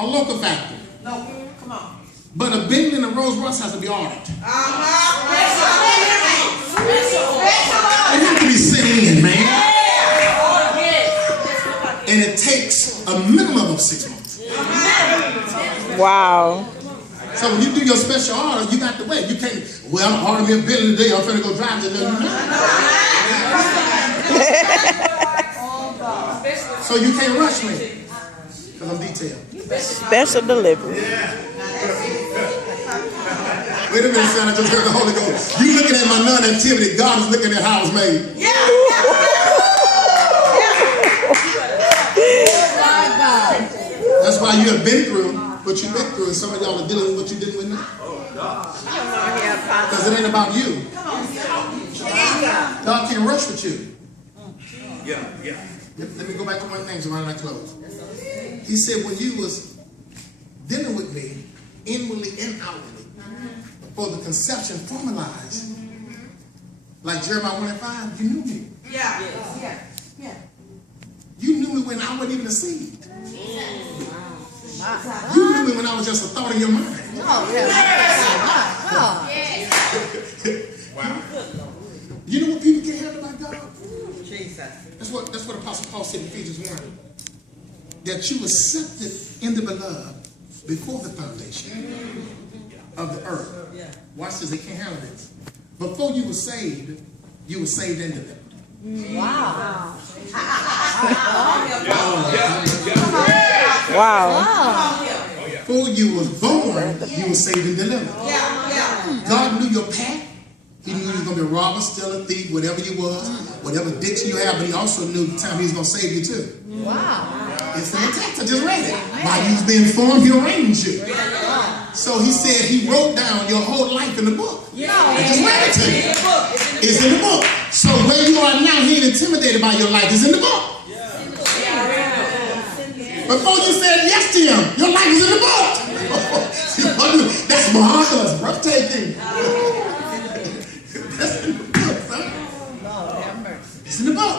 A local factory. No, come on. But a Bentley and a Rolls Royce has to be ordered. It has to be sent in, man. And it takes a minimum of 6 months. Wow. So when you do your special order, you got to wait. You can't, well, I'm ordering me a Bentley today, I'm finna go drive it. So you can't rush me, because I'm detailed. Special delivery. Wait a minute, son, I just heard the Holy Ghost. You looking at my non-activity, God is looking at how it's made. That's why you have been through what you've been through, and some of y'all are dealing with what you're dealing with now. Because it ain't about you. God can't rush with you. Let me go back to one thing so I close. He said when you was dealing with me, inwardly and outwardly, before the conception formalized, like Jeremiah 1:5, you knew me. You knew me when I wasn't even a seed. You knew me when I was just a thought in your mind. You know what people can't handle about God? That's what Apostle Paul said in Ephesians 1. That you accepted in the beloved before the foundation of the earth. Watch this, they can't handle this. Before you were saved in delivered. Wow. Before you was born, you were saved and delivered. God knew your path. He knew you was going to be a robber, stealer, thief, whatever you was, whatever addiction you have, but he also knew the time he was going to save you too. It's in the text, I just read it. While you was being formed, he arranged you. So he said he wrote down your whole life in the book. I just read it to you. It's in the book. So where you are now, he ain't intimidated by your life. It's in the book. Before you said yes to him, your life is in the book. That's marvelous, breathtaking. That's in the book, son. It's in the book.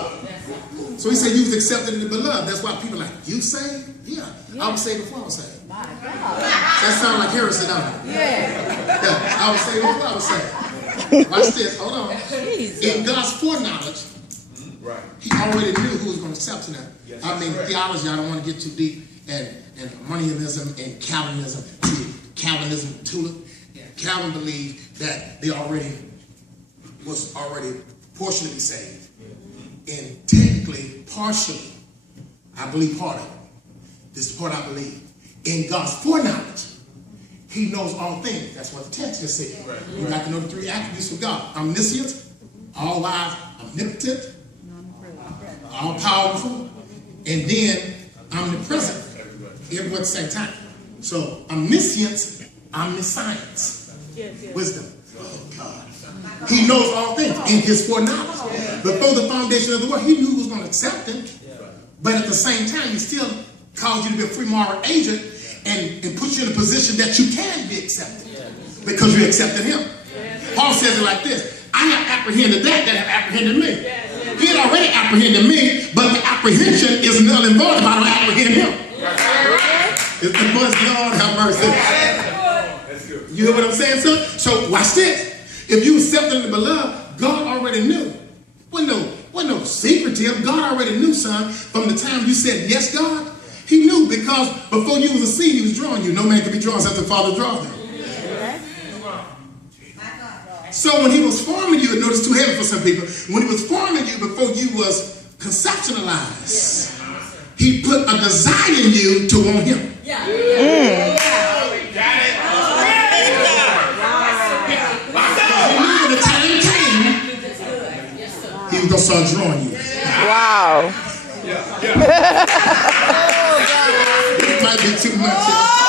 So he said you was accepted in the beloved. That's why people are like, you saved? Yeah. I was saved before I was saved. That sounds like heresy, don't it? Yeah. I was saved before I was saved. Watch this. Hold on. In God's foreknowledge, he already knew who was going to accept him. I mean, theology, I don't want to get too deep, and Arminianism and Calvinism, tulip. Calvin believed that they was already partially saved. And technically, partially, I believe part of it. This is the part I believe. In God's foreknowledge, he knows all things. That's what the text just said. You have to know the 3 attributes of God. Omniscient, all-wise, omnipotent, all-powerful, and then omnipresent. Everyone at the same time. So omniscience, omniscience, wisdom. Oh God. He knows all things in his foreknowledge. Before the foundation of the world, he knew who was going to accept him. But at the same time, he still caused you to be a free moral agent and put you in a position that you can be accepted because you accepted him. Paul says it like this: I have apprehended that have apprehended me. He had already apprehended me, but the apprehension is null and void if I don't apprehend him. It's the buzz, Lord have mercy. You hear what I'm saying, sir? So watch this. If you accepted in the beloved, God already knew. Wasn't no secretive. God already knew, son, from the time you said yes, God. He knew, because before you was a seed, he was drawing you. No man can be drawn except the Father draws them. So when he was forming you, notice too heavy for some people. When he was forming you before you was conceptualized, he put a desire in you to want him. When the time came, he was gonna start drawing you. Wow. It might be too much.